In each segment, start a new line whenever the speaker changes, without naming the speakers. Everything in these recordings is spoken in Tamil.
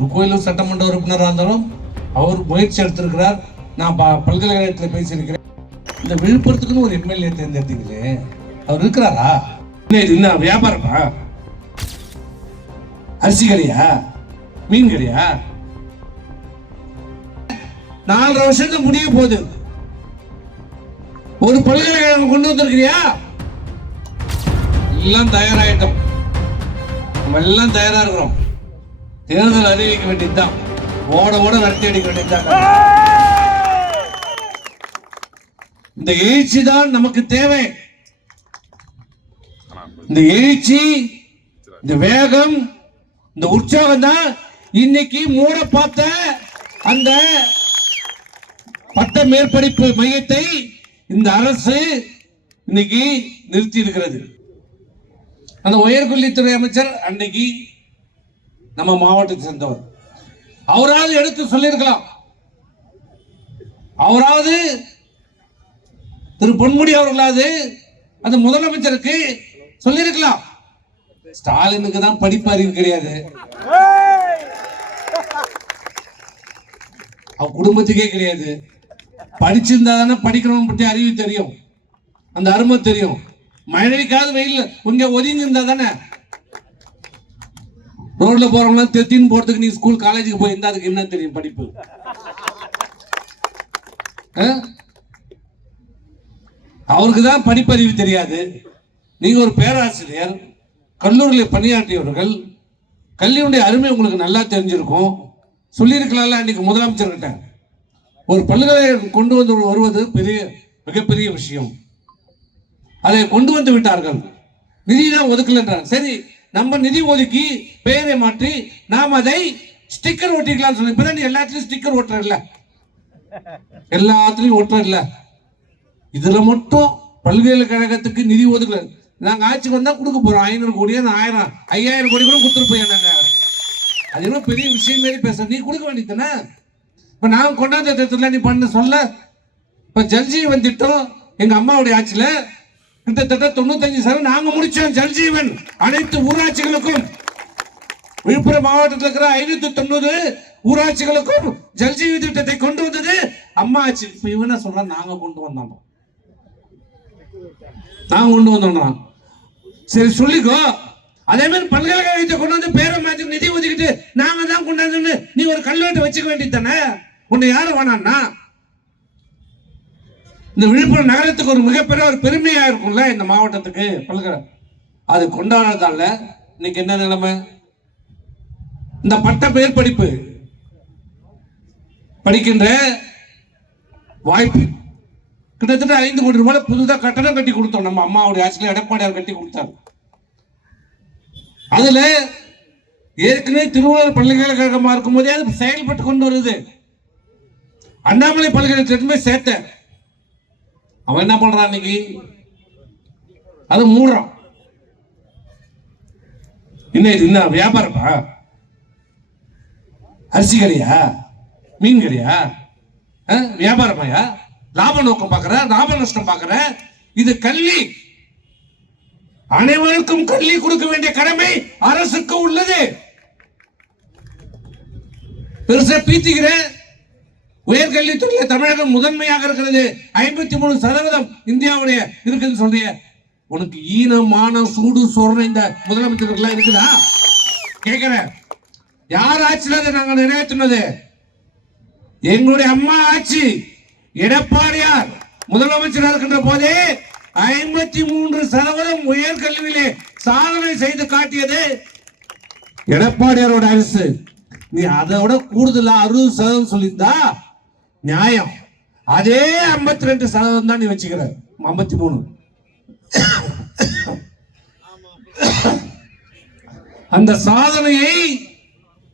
திருக்கோயிலூர் சட்டமன்ற உறுப்பினராக இருந்தாலும் அவர் முயற்சி எடுத்திருக்கிறார். நான் பல்கலைக்கழகத்தில் பேசியிருக்கிறேன். இந்த விழுப்புரத்துக்குன்னு ஒரு எம்எல்ஏ தேர்ந்தெடுத்தீங்களே அவர் இருக்கிறாரா? இது என்ன வியாபாரமா? அரிசி கடையா? மீன் கடையா? நாலரை வருஷத்துக்கு முடிய போகுது. ஒரு பல்கலைக்கழகம் கொண்டு வந்திருக்கிறியா? எல்லாம் தயாராயிட்டோம். நம்ம எல்லாம் தயாரா இருக்கிறோம். தேர்தல் அறிவிக்க வேண்டியதுதான். ஓட ஓட நடத்தி அடிக்க வேண்டியதுதான். இந்த எழுச்சி தான் நமக்கு தேவை. இந்த எழுச்சி இந்த வேகம் இந்த உற்சாகம் தான் இன்னைக்கு மூட பார்த்த அந்த பட்ட மேற்படிப்பு மையத்தை இந்த அரசு இன்னைக்கு நிறுத்தி இருக்கிறது அந்த உயர்கல்வித்துறை அமைச்சர் அன்னைக்கு நம்ம மாவட்டத்தை சேர்ந்தவர். அவராவது எடுத்து சொல்லியிருக்கலாம். அவராவது திரு பொன்முடி அவர்களாவது அந்த முதலமைச்சருக்கு சொல்லியிருக்கலாம். ஸ்டாலினுக்கு தான் படிப்பு அறிவு கிடையாது. அவ குடும்பத்துக்கே கிடையாது. படிச்சிருந்தா தானே படிக்கணும் பற்றி அறிவு தெரியும். அந்த அருமை தெரியும். மழைக்காவது வெயில் கொஞ்சம் ஒதுங்கி இருந்தா தானே? ரோட்ல போறவங்க தெத்தின்னு போறதுக்கு நீ ஸ்கூல் காலேஜுக்கு போயிருந்தா அதுக்கு என்ன தெரியும் படிப்பு? ஆ? அவருக்கு தான் படிப்பறிவு தெரியாது. நீங்க ஒரு பேராசிரியர் கல்லூரியில் பணியாற்றியவர்கள் கல்வியுடைய அருமை உங்களுக்கு நல்லா தெரிஞ்சிருக்கும். சொல்லியிருக்கலாம்ல அன்னைக்கு முதலமைச்சர்கிட்ட. ஒரு பல்கலைக்கழகம் கொண்டு வந்து வருவது பெரிய மிகப்பெரிய விஷயம். அதை கொண்டு வந்து விட்டார்கள். நிதி தான் ஒதுக்கலன்றாங்க. சரி நம்ம நிதி ஒதுக்கி பெயரை மாற்றி நாம் அதை ஸ்டிக்கர் ஒட்டிக்கலாம் சொல்லி இப்பதான் நீ எல்லாத்துலயும் ஸ்டிக்கர் ஒட்டுற இல்ல எல்லாத்துலயும் ஒட்டுற இல்ல இதுல மட்டும் பல்கலைக்கழகத்துக்கு நிதி ஒதுக்கல. நாங்க ஆட்சிக்கு வந்தா கொடுக்க போறோம். ஐநூறு கோடியா ஆயிரம் ஐயாயிரம் கோடி கூட கொடுத்துட்டு போய் நாங்க அது என்ன பெரிய விஷயம் மாரி பேச நீ கொடுக்க வேண்டியதுதானே? இப்ப நான் கொண்டாந்த திட்டத்துல நீ பண்ண சொல்ல. இப்ப ஜல்ஜீவன் திட்டம் எங்க அம்மாவுடைய ஆட்சியில கிட்டத்தட்ட தொண்ணூத்தஞ்சு சதவீதம் நாங்க முடிச்சோம் ஜல்ஜீவன் அனைத்து ஊராட்சிகளுக்கும். விழுப்புரம் மாவட்டத்தில் இருக்கிற ஐநூத்தி தொண்ணூறு ஊராட்சிகளுக்கும் ஜல்ஜீவி திட்டத்தை கொண்டு வந்தது அம்மா ஆச்சு இப்ப இவன சொல்ற நாங்க கொண்டு வந்தோம். நாங்க கொண்டு வந்தோம் சரி சொல்லிக்கோ. அதே மாதிரி பல்கலைக்கழகத்தை கொண்டு வந்து பேரை நிதி ஒதுக்கிட்டு நாங்க தான் கொண்டாந்து நீ ஒரு கல்வெட்டை வச்சுக்க வேண்டியது தானே? உன்னை யாரும் வேணான்னா? இந்த விழுப்புரம் நகரத்துக்கு ஒரு மிகப்பெரிய ஒரு பெருமையா இருக்கும்ல இந்த மாவட்டத்துக்கு பல்கலை. அது கொண்டாடுறதால இன்னைக்கு என்ன நிலைமை? இந்த பட்ட பெயர் படிப்பு படிக்கின்ற வாய்ப்பு கிட்டத்தட்ட ஐந்து கோடி ரூபாய் புதுதாக கட்டணம் கட்டி கொடுத்தோம். நம்ம அம்மாவுடைய ஆட்சியில் எடப்பாடியார் கட்டி கொடுத்தாரு. அதுல ஏற்கனவே திருவள்ளுவர் பல்கலைக்கழகமா இருக்கும் போதே அது செயல்பட்டு கொண்டு வருது. அண்ணாமலை பல்கலைக்கழகத்துமே சேர்த்தேன். அவன் என்ன பண்றான் இன்னைக்கு? அது மூடுறான். என்ன இது என்ன வியாபாரமா அரிசி கடையா? மீன் கடையா? ஆ? வியாபாரமாயா? லாப நோக்கம் பார்க்கற லாப நஷ்டம் பார்க்கற. இது கல்வி. அனைவருக்கும் கல்வி கொடுக்க வேண்டிய கடமை அரசுக்கு உள்ளது. பெருசா பீத்திக்கிறேன். உயர்கல்வித்துறையில தமிழகம் முதன்மையாக இருக்கிறது. ஐம்பத்தி மூணு சதவீதம் இந்தியாவுடைய இருக்குன்னு சொல்றிய. உனக்கு ஈனமான சூடு சொல்ற இந்த முதலமைச்சர்கள்லாம் இருக்குதா? கேக்குறேன் யார் ஆட்சியில் அதை நாங்க நிறைவேற்றினது? எங்களுடைய அம்மா ஆட்சி. எடப்பாடியார் முதலமைச்சராக இருக்கின்ற போதே ஐம்பத்தி மூன்று சதவீதம் உயர்கல்வியிலே சாதனை செய்து காட்டியது எடப்பாடியாரோட அரசு. நீ அதை விட கூடுதலா அறுபது சதவீதம் சொல்லியிருந்தா நியாயம். அதே 52% ரெண்டு சதவீதம் தான் நீ வச்சுக்கிற ஐம்பத்தி மூணு அந்த சாதனையை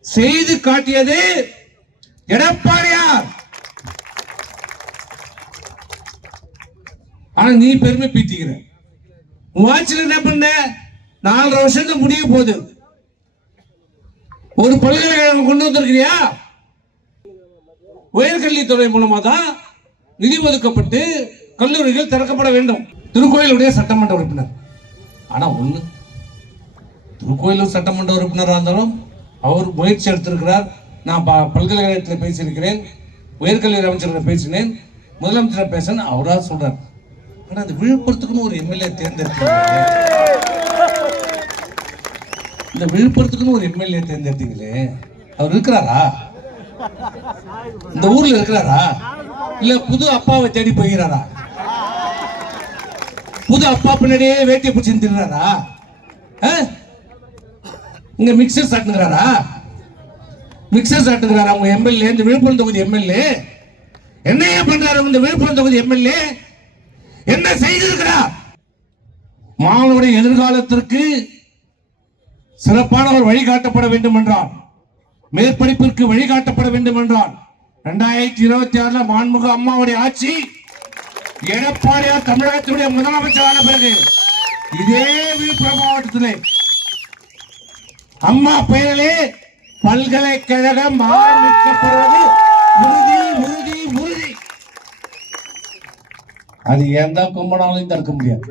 செய்து காட்டியது எடப்பாடியார் ஆனா நீ பெருமை பீத்திக்கிற. உன் என்ன பண்ண? நாலரை வருஷத்துக்கு முடிய போகுது. ஒரு பல்கலைக்கழகம் கொண்டு வந்திருக்கிறியா? உயர்கல்வித்துறை மூலமா தான் நிதி ஒதுக்கப்பட்டு கல்லூரிகள் திறக்கப்பட வேண்டும். திருக்கோயிலுடைய சட்டமன்ற உறுப்பினர். ஆனா ஒண்ணு. திருக்கோயிலூர் சட்டமன்ற உறுப்பினராக இருந்தாலும் அவர் முயற்சி எடுத்திருக்கிறார். நான் ப- பல்கலைக்கழகத்தில் பேசியிருக்கிறேன். உயர்கல்வி அமைச்சர்கள் பேசினேன். முதலமைச்சர் பேச அவராக சொல்றார். ஆனா அந்த விழுப்புரத்துக்குன்னு ஒரு எம்எல்ஏ தேர்ந்தெடுத்தீங்க இந்த விழுப்புரத்துக்குன்னு ஒரு எம்எல்ஏ தேர்ந்தெடுத்தீங்களே. அவர் இருக்கிறாரா? இந்த ஊர்ல இருக்கிறாரா? இல்ல புது அப்பாவை தேடி போகிறாரா புது அப்பா பின்னாடியே வேட்டியை பிடிச்சி தின்றாரா இங்க மிக்சர் சாட்டுங்கிறாரா மிக்சர் சாட்டுங்கிறாரா உங்க எம்எல்ஏ இந்த விழுப்புரம் தொகுதி எம்எல்ஏ என்னையா பண்றாரு இந்த விழுப்புரம் தொகுதி எம்எல்ஏ என்ன செய்திருக்கிறார்? மாணவனுடைய எதிர்காலத்திற்கு சிறப்பான ஒரு வழிகாட்டப்பட வேண்டும் என்றார் மேற்படிப்பிற்கு வழிகாட்டப்பட வேண்டும் என்றால் இரண்டாயிரத்தி இருபத்தி ஆறுல மாண்புக அம்மாவுடைய ஆட்சி எடப்பாடியார் தமிழகத்தினுடைய முதலமைச்சரான பிறகு இதே விழுப்புரம் மாவட்டத்திலே அம்மா பெயரிலே பல்கலைக்கழகம் ஆரம்பிக்கப்படுவது. உறுதி உறுதி உறுதி. அது ஏன் தான் கும்பனாலையும் தடுக்க முடியாது?